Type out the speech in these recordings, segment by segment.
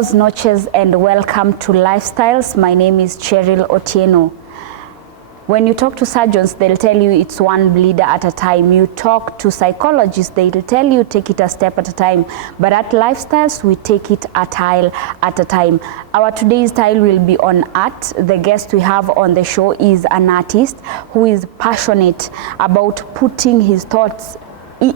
Buenos noches and welcome to Lifestyles. My name is Cherryl Otieno. When you talk to surgeons, they'll tell you it's one bleeder at a time. You talk to psychologists, they'll tell you take it a step at a time. But at Lifestyles, we take it a tile at a time. Our today's tile will be on art. The guest we have on the show is an artist who is passionate about putting his thoughts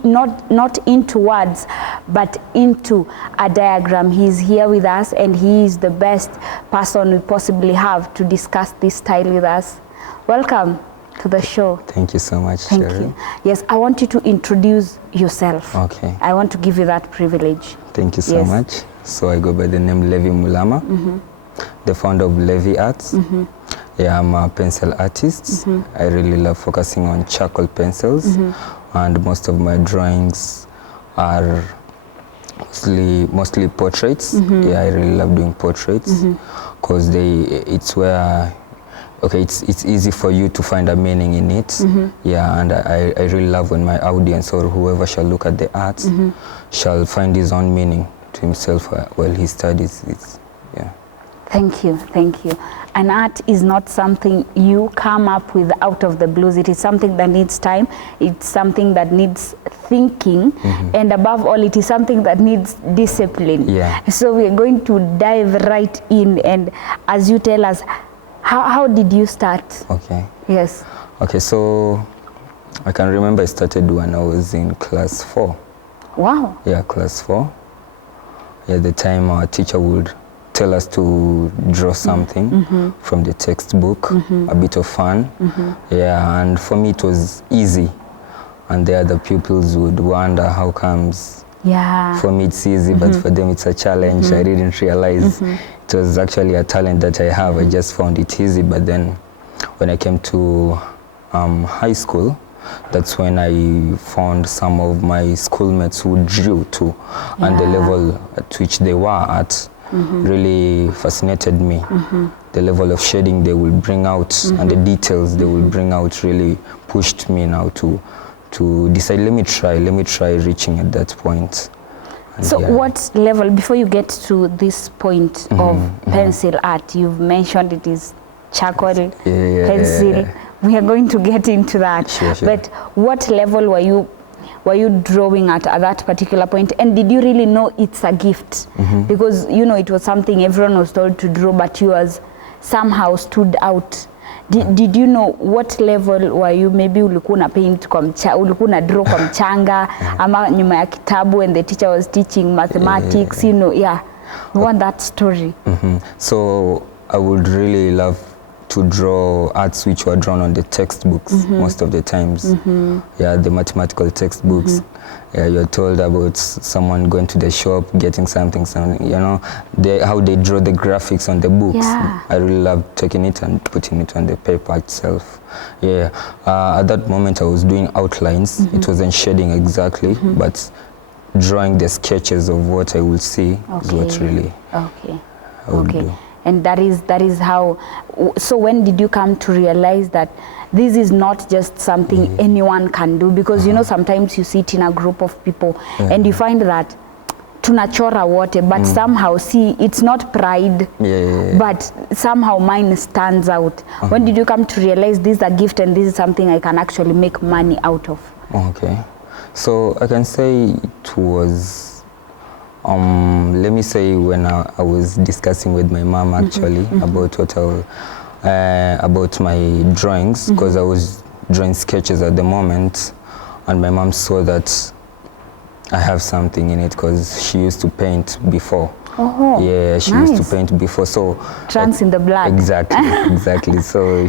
not into words, but into a diagram. He's here with us, and he is the best person we possibly have to discuss this style with us. Welcome to the show. Thank you so much, Thank Cherryl. you. Yes, I want you to introduce yourself. Okay. I want to give you that privilege. Thank you so much. So I go by the name Levi Mulama, the founder of Levi Arts. Yeah, I'm a pencil artist. I really love focusing on charcoal pencils, and most of my drawings are mostly portraits. Yeah, I really love doing portraits because it's where it's easy for you to find a meaning in it. Yeah, and I really love when my audience or whoever shall look at the art shall find his own meaning to himself while he studies it. Yeah. Thank you, thank you. An art is not something you come up with out of the blues. It is something that needs time. It's something that needs thinking, and above all, it is something that needs discipline. Yeah. So we're going to dive right in, and as you tell us, how did you start? Okay. Yes. Okay, so I can remember I started when I was in class 4. Wow. Yeah, class 4. Yeah, the time our teacher would tell us to draw something from the textbook, a bit of fun. Yeah, and for me it was easy. And the other pupils would wonder how comes. Yeah. For me it's easy, but for them it's a challenge. I didn't realize it was actually a talent that I have. I just found it easy, but then when I came to high school, that's when I found some of my schoolmates who drew too, and the level at which they were at really fascinated me. The level of shading they will bring out and the details they will bring out really pushed me now to decide, let me try reaching at that point. And so what level, before you get to this point of pencil art, you've mentioned it is charcoal, pencil. We are going to get into that. Sure. But what level were you drawing at that particular point? And did you really know it's a gift? Because, you know, it was something everyone was told to draw, but yours somehow stood out. Did you know what level were you? Maybe ulikuwa na paint ulikuwa na draw kwa mchanga ama nyuma ya kitabu, and the teacher was teaching mathematics, you know, we want that story. So I would really love to draw arts which were drawn on the textbooks most of the times. Yeah, the mathematical textbooks. Yeah, you're told about someone going to the shop, getting something, you know, how they draw the graphics on the books. Yeah. I really love taking it and putting it on the paper itself. Yeah, at that moment I was doing outlines. It wasn't shading exactly, but drawing the sketches of what I will see is what really I would do. And that is how. So when did you come to realize that this is not just something anyone can do? Because you know, sometimes you sit in a group of people and you find that tunachora wote, but somehow it's not pride, but somehow mine stands out. When did you come to realize this is a gift and this is something I can actually make money out of? Okay, so I can say it was let me say when I was discussing with my mom actually about what about my drawings, because I was drawing sketches at the moment, and my mom saw that I have something in it because she used to paint before. Yeah, she used to paint before, so trans in the blood. Exactly. So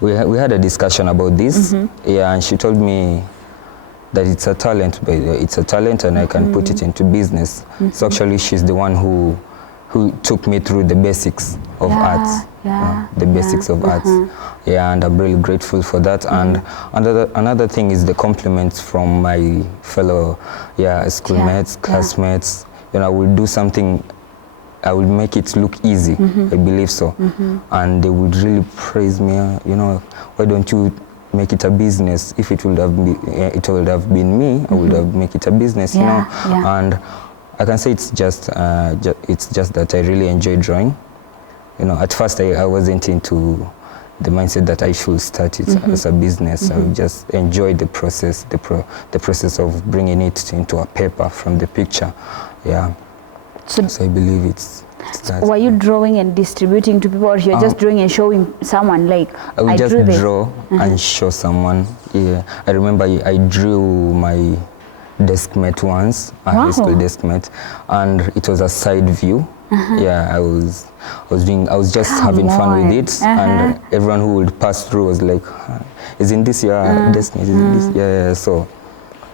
we had a discussion about this. Yeah, and she told me that it's a talent, but it's a talent and I can put it into business. So actually she's the one who took me through the basics of art. The basics of art. Yeah, and I'm really grateful for that. And another thing is the compliments from my fellow schoolmates, classmates. You know, I will do something, I will make it look easy, I believe so. And they would really praise me, you know, why don't you make it a business? If it would have been me, I would have make it a business, you know. And I can say it's just that I really enjoy drawing. You know, at first I wasn't into the mindset that I should start it as a business. I would just enjoy the process, the process of bringing it into a paper from the picture. Yeah. So I believe it's that. Were you drawing and distributing to people, or you're just drawing and showing someone, like, I would just draw and show someone. Yeah. I remember I drew my desk mate once, a high school desk mate, and it was a side view. Yeah, I was just having fun with it, and everyone who would pass through was like, "Isn't this your desk mate? Isn't this?" Yeah, so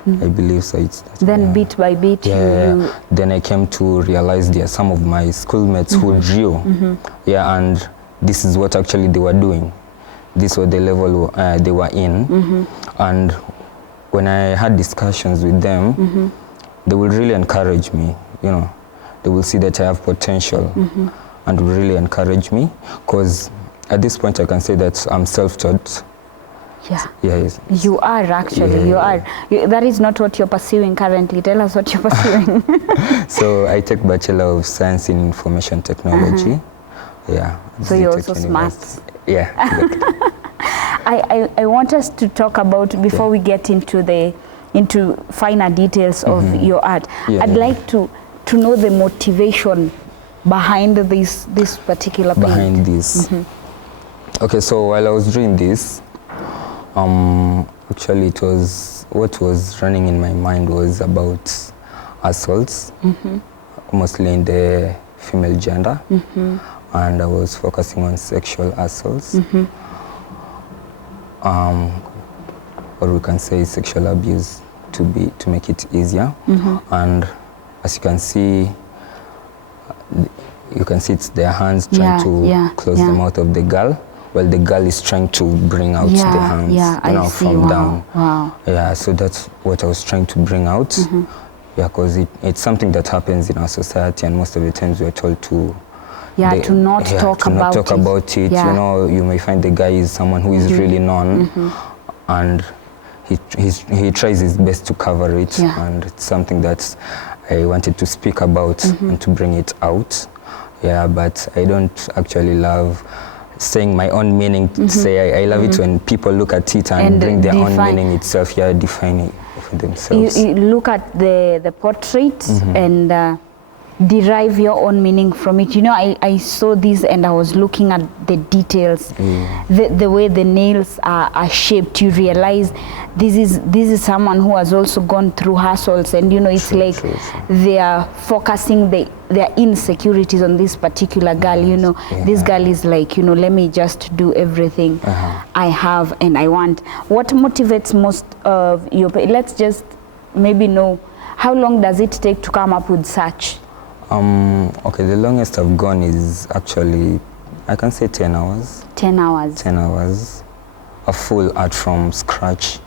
I believe so. It's that. Then bit by bit, then I came to realize there are some of my schoolmates who drew. Yeah, and this is what actually they were doing. This was the level they were in, and when I had discussions with them, they would really encourage me. You know, they will see that I have potential, and will really encourage me. Because at this point, I can say that I'm self-taught. Yeah. Yes. You are actually. That is not what you're pursuing currently. Tell us what you're pursuing. So I take Bachelor of Science in Information Technology. Yeah. So you're also smart. Yeah. Exactly. I want us to talk about, before we get into finer details of your art. I'd like to know the motivation behind this particular paint. Behind this. Okay, so while I was doing this, actually what was running in my mind was about assaults, mostly in the female gender, and I was focusing on sexual assaults, or we can say sexual abuse to make it easier. And as you can see it's their hands trying to close the mouth of the girl, while the girl is trying to bring out the hands from down. Wow. Yeah, so that's what I was trying to bring out. Yeah, because it's something that happens in our society, and most of the times we are told to not talk about it. You know, you may find the guy is someone who is really known, and he tries his best to cover it, and it's something that I wanted to speak about and to bring it out. Yeah, but I don't actually love saying my own meaning. Say I love it when people look at it and bring their own meaning itself. Yeah, define it for themselves. You look at the portrait and derive your own meaning from it. You know, I saw this and I was looking at the details, the way the nails are shaped. You realize this is someone who has also gone through hassles, and you know, it's they are focusing their insecurities on this particular girl. You know, this girl is like, you know, let me just do everything I have and I want. What motivates most of your? Let's just maybe know, how long does it take to come up with such? Okay, the longest I've gone is actually, I can say 10 hours. 10 hours? 10 hours. A full art from scratch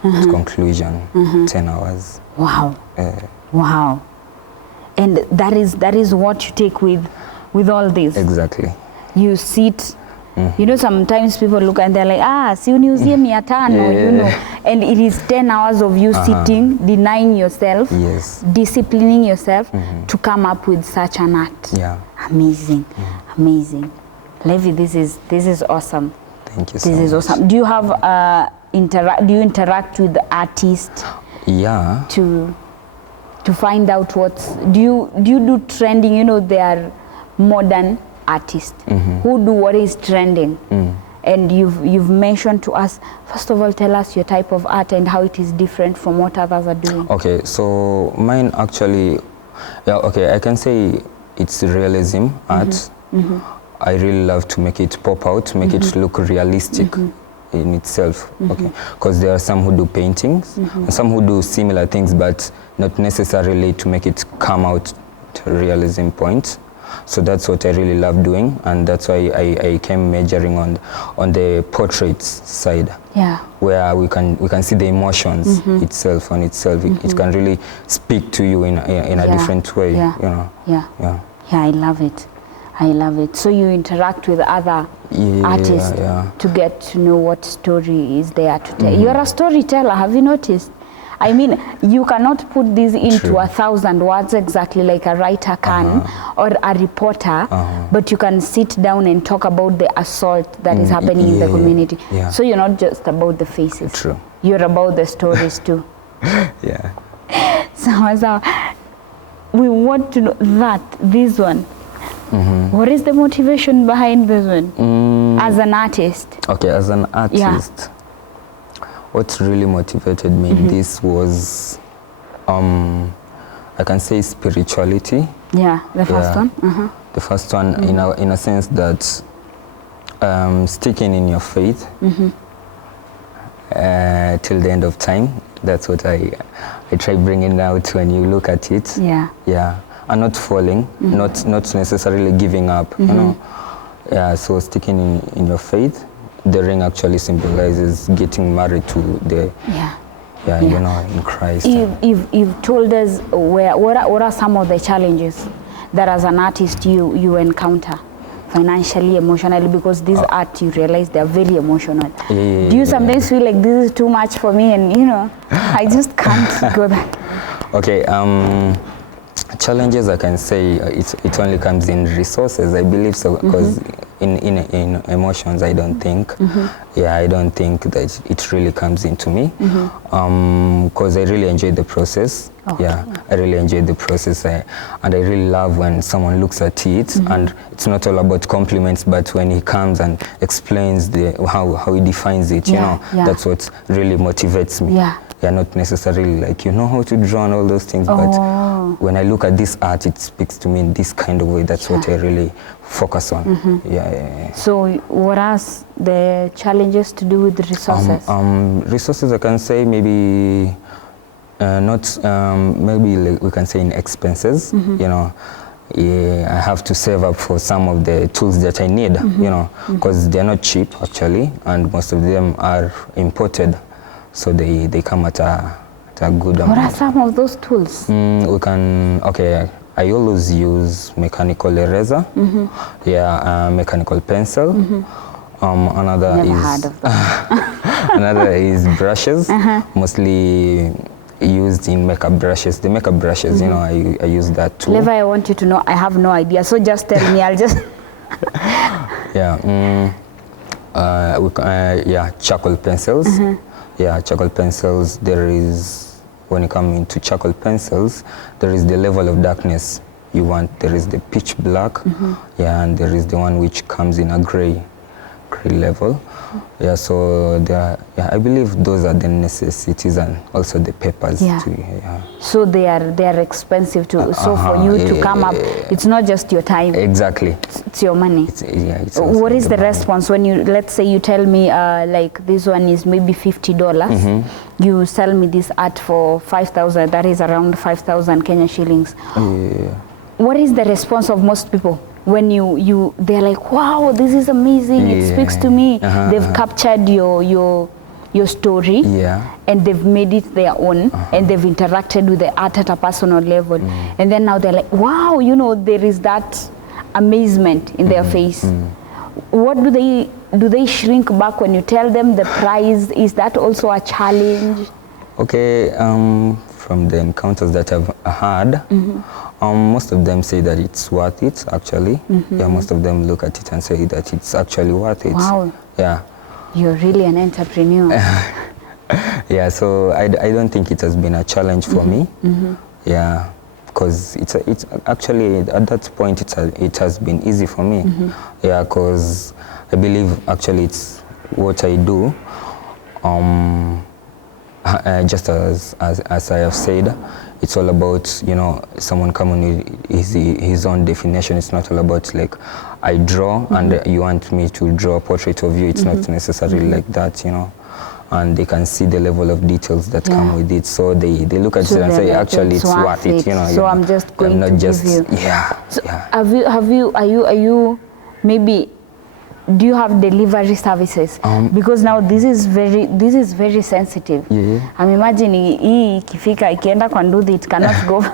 to conclusion, 10 hours. Wow. Wow. And that is what you take with all this? Exactly. You sit, you know, sometimes people look and they're like, si uniuzie 500, you know, and it is 10 hours of you sitting, denying yourself, disciplining yourself to come up with such an art. Yeah. Amazing, amazing. Levi, this is awesome. Thank you so much. This is awesome. Do you have do you interact with the artists? Yeah. To find out do you do trending? You know, they are modern artists who do what is trending, and you've mentioned to us. First of all, tell us your type of art and how it is different from what others are doing. Okay, so mine actually, I can say it's realism art. I really love to make it pop out, make it look realistic in itself. Okay, because there are some who do paintings and some who do similar things, but not necessarily to make it come out to realism point. So that's what I really love doing, and that's why I came majoring on the portraits side, where we can see the emotions itself on itself. It can really speak to you in a different way. You know. Yeah, I love it. I love it. So you interact with other artists to get to know what story is there to tell. You're a storyteller, have you noticed? I mean, you cannot put this into 1,000 words exactly like a writer can or a reporter, but you can sit down and talk about the assault that is happening in the community. Yeah. So you're not just about the faces. True. You're about the stories too. Yeah. So we want to know this one. What is the motivation behind this one as an artist? Okay, as an artist, what really motivated me in this was, I can say spirituality. Yeah, the first one. The first one, in a sense that sticking in your faith till the end of time. That's what I try bringing out when you look at it. Yeah. Yeah. And not falling, not necessarily giving up, you know. Yeah, so sticking in your faith. The ring actually symbolizes getting married to the, you know, in Christ. You've told us what are some of the challenges that as an artist you encounter financially, emotionally, because this art, you realize they're very emotional. Do you sometimes feel like this is too much for me and, you know, I just can't go there? Okay, challenges, I can say it only comes in resources, I believe so, because in emotions, I don't think, I don't think that it really comes into me, because I really enjoy the process. I really enjoy the process, and I really love when someone looks at it, and it's not all about compliments, but when he comes and explains how he defines it, you know, that's what really motivates me. Yeah, not necessarily like, you know how to draw and all those things, but when I look at this art, it speaks to me in this kind of way. That's what I really focus on. So what are the challenges to do with the resources? Resources, I can say maybe maybe like we can say in expenses, you know. I have to save up for some of the tools that I need, you know, because they're not cheap actually, and most of them are imported. So they come at a good amount. What are some of those tools? We can, I always use mechanical eraser, mechanical pencil. Another Never is heard of that. another is brushes, mostly used in makeup brushes. The makeup brushes, you know, I use that too. Levi, I want you to know I have no idea, so just tell me. I'll just charcoal pencils. Charcoal pencils, there is, when you come into charcoal pencils, there is the level of darkness you want. There is the pitch black, and there is the one which comes in a gray level. So I believe those are the necessities, and also the papers too. So they are expensive too. So for you to come up, it's not just your time. Exactly. It's your money. It's what is the response when you, let's say you tell me like this one is maybe $50. You sell me this art for 5,000. That is around 5,000 Kenya shillings. What is the response of most people? When they're like, wow, this is amazing, it speaks to me. They've captured your story, and they've made it their own, and they've interacted with the art at a personal level. And then now they're like, wow, you know, there is that amazement in their face. What do they shrink back when you tell them the price? Is that also a challenge? Okay, from the encounters that I've had, most of them say that it's worth it, actually. Most of them look at it and say that it's actually worth it. Wow. Yeah. You're really an entrepreneur. So I don't think it has been a challenge for me. Because it's actually, at that point, it has been easy for me. Because I believe actually it's what I do. Just as I have said, it's all about, you know, someone coming with his own definition. It's not all about like I draw and you want me to draw a portrait of you. It's not necessarily like that, you know. And they can see the level of details that come with it. So they look at it and say, actually, it's worth it, you know. So I'm just going to give you. Are you maybe, do you have delivery services? Because now this is very sensitive. I'm imagining ikifika ikienda kwa nduthi, it cannot go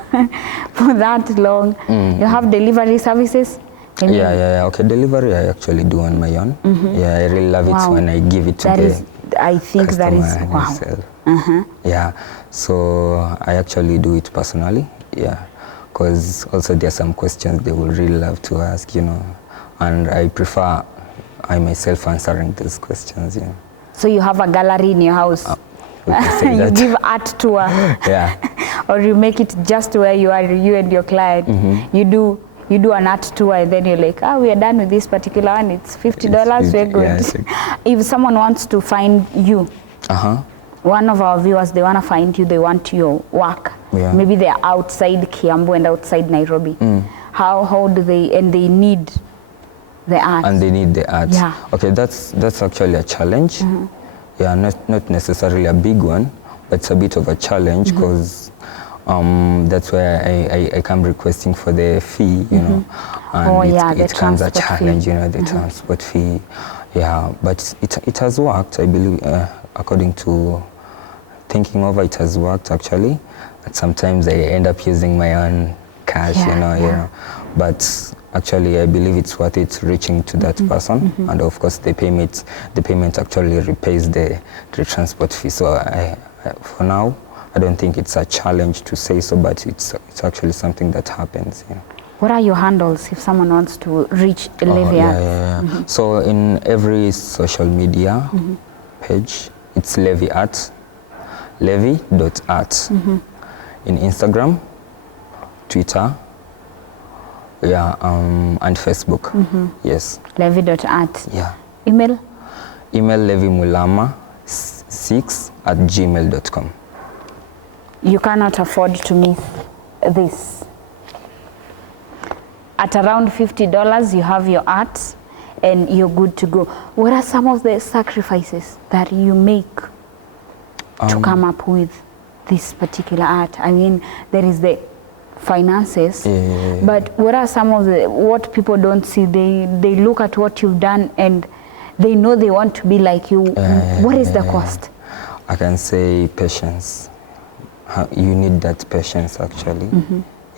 for that long. You have delivery services? Okay, delivery I actually do on my own. I really love it when I give it to the I think that is customer himself. Yeah, so I actually do it personally, yeah, because also there are some questions they would really love to ask, you know, and I prefer I myself answering those questions, you know. So you have a gallery in your house? We can say you that. give art tour? Yeah. Or you make it just where you are, you and your client. You do an art tour and then you're like, we are done with this particular one, it's $50, we're good. Yeah, If someone wants to find you, one of our viewers, they want to find you, they want your work. Yeah. Maybe they're outside Kiambu and outside Nairobi. How do they, and they need the art. And they need the art. Yeah. Okay, that's actually a challenge. Yeah, not necessarily a big one, but it's a bit of a challenge because that's where I come requesting for the fee, you know. And it comes a challenge, you know, the transport fee. Yeah, but it has worked, I believe, according to thinking over it has worked actually. But sometimes I end up using my own cash, you know. But actually I believe it's worth it reaching to that person, and of course the payment actually repays the transport fee. So I for now I don't think it's a challenge to say so, but it's actually something that happens. Yeah. What are your handles if someone wants to reach Levy? So in every social media page, it's Levy Art, levy.art. In Instagram, Twitter, and Facebook. Yes. Levy.art. Yeah. Email? Email levymulama6@gmail.com. You cannot afford to miss this. At around $50, you have your art and you're good to go. What are some of the sacrifices that you make to come up with this particular art? I mean, there is the finances, but what are some of what people don't see? They look at what you've done and they know they want to be like you. What is the cost? I can say patience. You need that patience actually.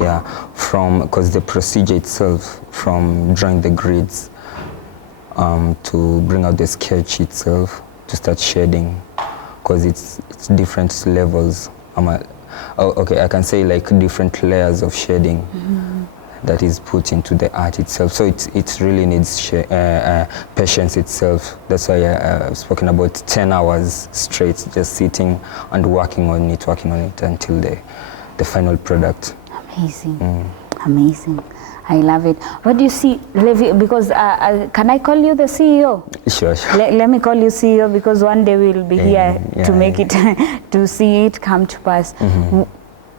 Yeah, because the procedure itself, from drawing the grids to bring out the sketch itself, to start shading, because it's different levels. I can say like different layers of shading that is put into the art itself. So it really needs patience itself. That's why I've spoken about 10 hours straight, just sitting and working on it until the final product. Amazing, amazing. I love it. What do you see, Levy? Because can I call you the CEO? Sure. Let me call you CEO, because one day we'll be here to make it, to see it come to pass.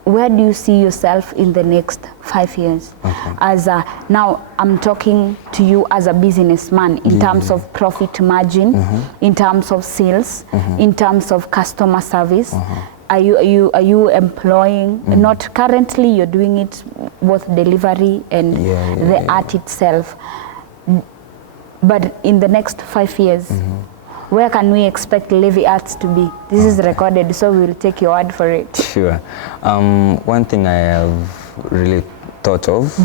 Where do you see yourself in the next 5 years? As now I'm talking to you as a businessman in terms of profit margin, in terms of sales, in terms of customer service. Are you employing? Not currently, you're doing it both delivery and the art itself. But in the next 5 years, where can we expect Levy Arts to be? This is recorded, so we'll take your word for it. Sure. One thing I have really thought of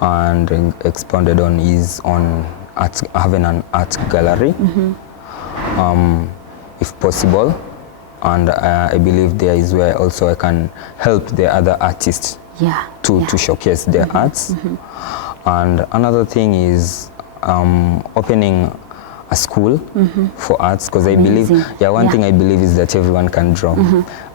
and expounded on is on having an art gallery, if possible. And I believe there is where also I can help the other artists to showcase their arts. And another thing is opening a school for arts, because I believe, one thing I believe is that everyone can draw.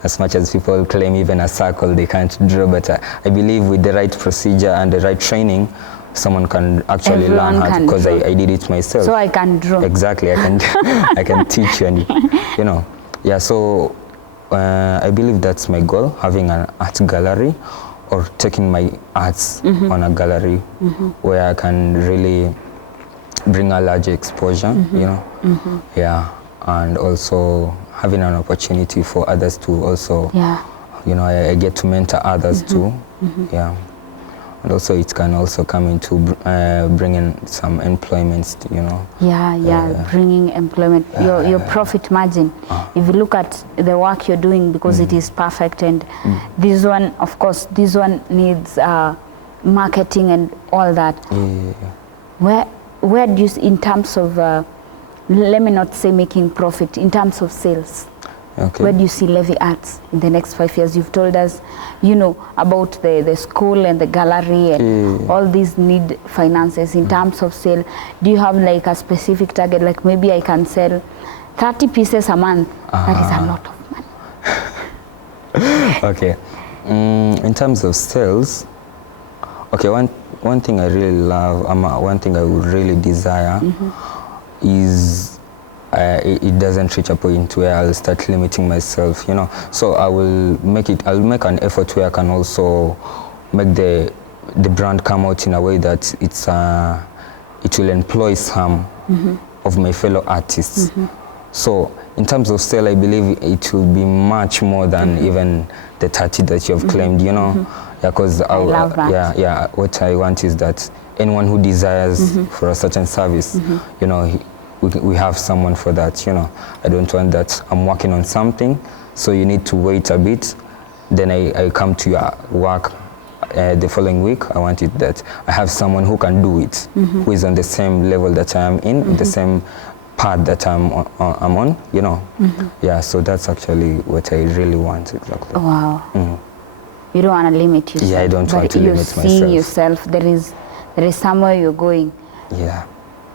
As much as people claim even a circle they can't draw, but I believe with the right procedure and the right training, someone can actually learn how to, because I did it myself. So I can draw. Exactly, I can I can teach you, and you know. Yeah, so I believe that's my goal, having an art gallery or taking my arts on a gallery where I can really bring a large exposure, you know. Yeah, and also having an opportunity for others to also, you know, I get to mentor others too. Yeah. And also it can also come into bringing some employment, you know. Bringing employment, your profit margin. If you look at the work you're doing, because it is perfect, and this one, of course, this one needs marketing and all that. Where do you, in terms of, let me not say making profit, in terms of sales? Okay. Where do you see Levy Arts in the next 5 years? You've told us, you know, about the school and the gallery and all these need finances in terms of sale. Do you have like a specific target? Like maybe I can sell 30 pieces a month. That is a lot of money. Okay. In terms of sales, okay, one thing I really love, one thing I would really desire is it doesn't reach a point where I'll start limiting myself, you know. So I'll make an effort where I can also make the brand come out in a way that it will employ some of my fellow artists. So in terms of sale, I believe it will be much more than even the 30 that you have claimed, you know. Yeah, because I love that. what I want is that anyone who desires for a certain service, you know, we have someone for that, you know. I don't want that I'm working on something, so you need to wait a bit, then I come to your work the following week. I want it that I have someone who can do it, who is on the same level that I am in, the same path that I'm on, you know. Yeah, so that's actually what I really want, exactly. Wow. You don't want to limit yourself. Yeah, I don't want to limit myself. You see yourself, there is somewhere you're going. Yeah.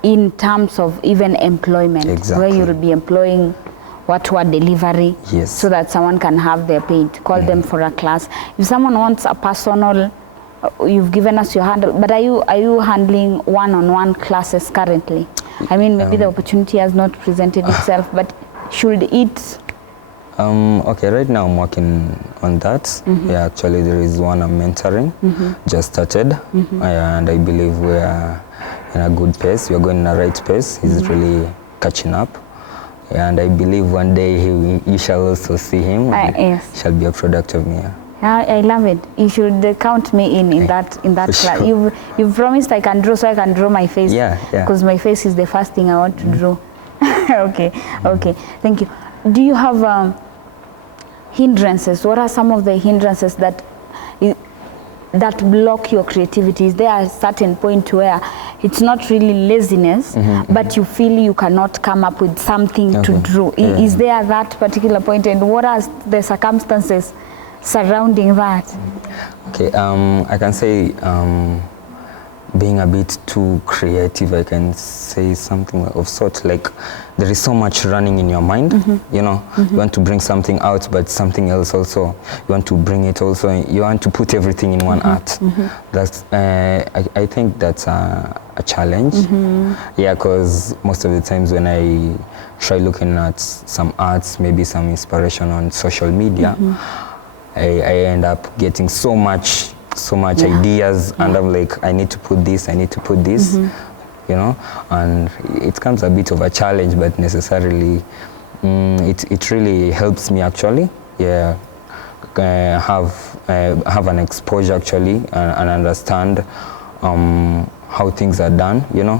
In terms of even employment, exactly. where you'll be employing delivery, yes. so that someone can have their paint, call them for a class. If someone wants a personal, you've given us your handle, but are you handling one-on-one classes currently? I mean, maybe the opportunity has not presented itself, but should it? Okay, right now I'm working on that. Yeah, actually there is one I'm mentoring, just started, and I believe we are in a good pace. We're going in the right pace. He's really catching up, and I believe one day you shall also see him. Yes. Shall be a product of me. Yeah. I love it. You should count me in that class. Sure. You've promised I can draw, so I can draw my face. Yeah. Because my face is the first thing I want to draw. Okay. Thank you. Do you have hindrances? What are some of the hindrances that block your creativity? Is there a certain point where it's not really laziness, but you feel you cannot come up with something to draw? Is there that particular point, and what are the circumstances surrounding that? Okay, I can say being a bit too creative, I can say something of sort, like there is so much running in your mind, you know. You want to bring something out, but something else also, you want to bring it also, you want to put everything in one art. That's I think that's a challenge. Yeah, because most of the times when I try looking at some arts, maybe some inspiration on social media, I end up getting so much ideas, and I'm like, I need to put this, you know, and it comes a bit of a challenge, but necessarily it really helps me actually, have an exposure actually, and understand how things are done, you know.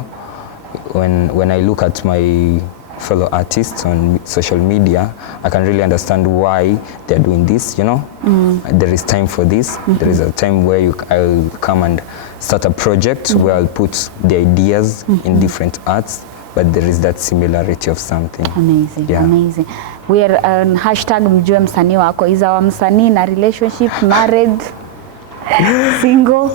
When I look at my fellow artists on social media, I can really understand why they're doing this, you know. There is time for this. There is a time where I'll come and start a project where I'll put the ideas in different arts, but there is that similarity of something. Amazing, amazing. We are on hashtag mjue msanii wako. Is our msanii in a relationship, married, single?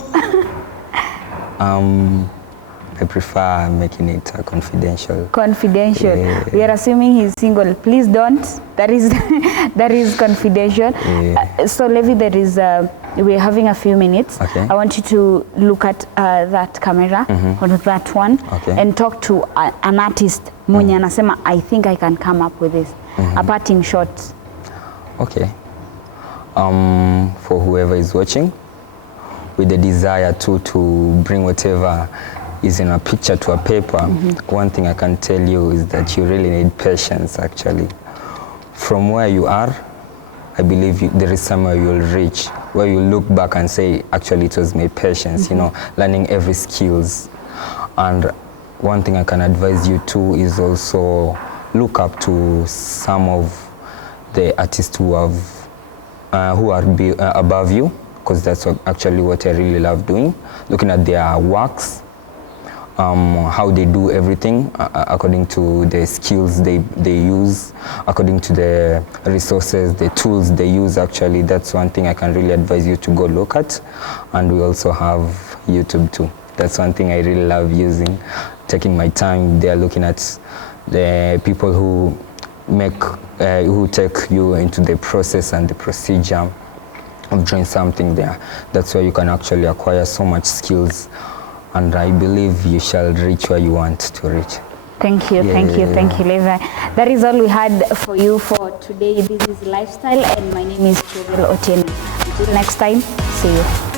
I prefer making it confidential. Confidential. We are assuming he's single. Please don't. That is confidential. So Levi, we're having a few minutes. Okay. I want you to look at that camera, or that one, and talk to an artist. Mwenye anasema, I think I can come up with this. A parting shot. Okay. For whoever is watching, with the desire to bring whatever is in a picture to a paper, one thing I can tell you is that you really need patience actually. From where you are, I believe there is somewhere you'll reach, where you look back and say, actually it was my patience, you know, learning every skills. And one thing I can advise you to is also look up to some of the artists who are above you, because that's actually what I really love doing, looking at their works how they do everything according to the skills they use, according to the resources, the tools they use. Actually, that's one thing I can really advise you to go look at. And we also have YouTube too. That's one thing I really love using, taking my time there, looking at the people who who take you into the process and the procedure of doing something there. That's where you can actually acquire so much skills, and I believe you shall reach where you want to reach. Thank you, thank you, thank you, Levi. That is all we had for you for today. This is Lifestyle, and my name is Cherryl Otieno. Until next time, see you.